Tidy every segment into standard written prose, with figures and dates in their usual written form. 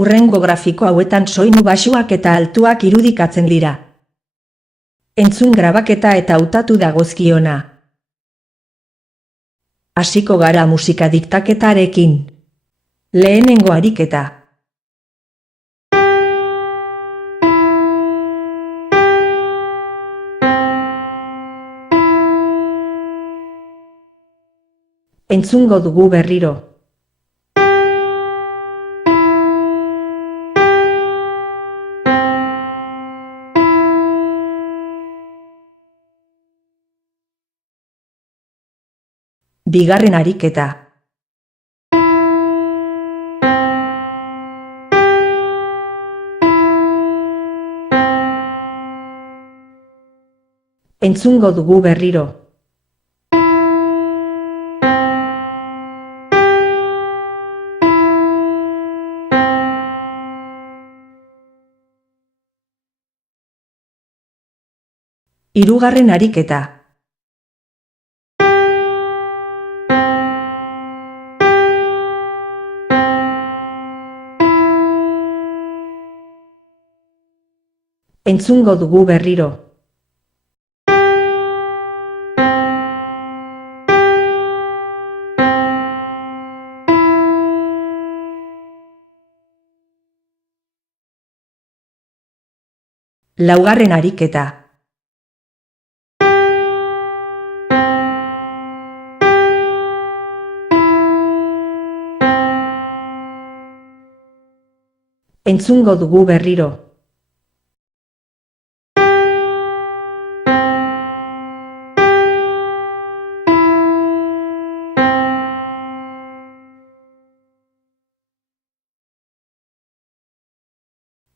Hurrengo grafiko hauetan soinu baxuak eta altuak irudikatzen dira. Entzun grabaketa eta hautatu dagozkiona. Hasiko gara musika diktaketarekin. Lehenengo ariketa. Entzungo dugu berriro. Bigarren ariketa. Entzungo dugu berriro. Hirugarren ariketa. Entzungo dugu berriro. Laugarren ariketa. Entzungo dugu berriro.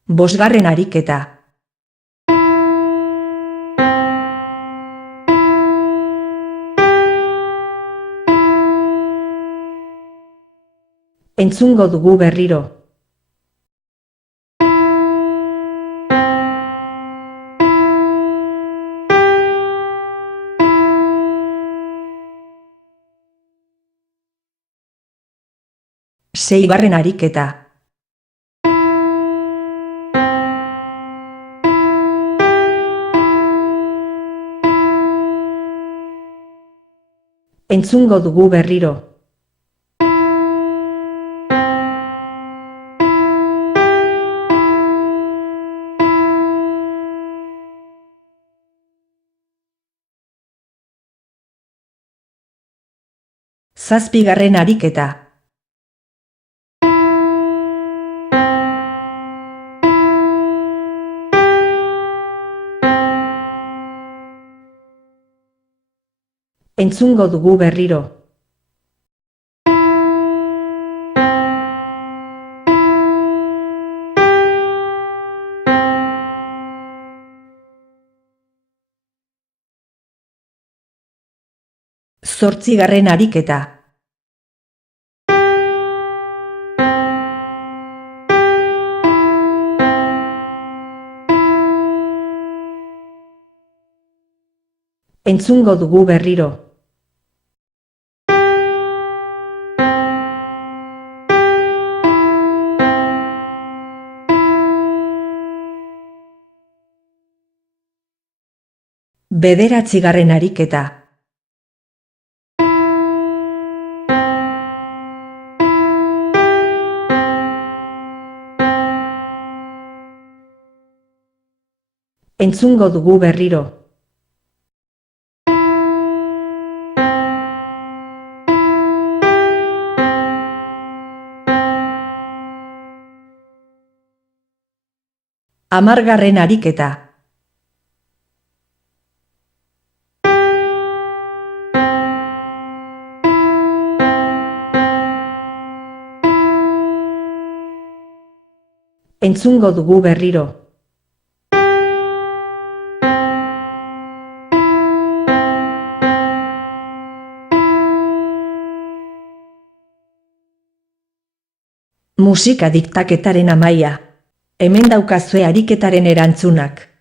Bosgarren ariketa. Entzungo dugu berriro. Seigarren ariketa. Entzungo dugu berriro. Zazpigarren ariketa. Entzungo dugu berriro. Zortzigarren ariketa. Entzungo dugu berriro. Bederatzigarren ariketa. Entzungo dugu berriro. Hamargarren ariketa. Entzungo dugu berriro. Musika diktaketaren amaia. Hemen daukazue ariketaren erantzunak.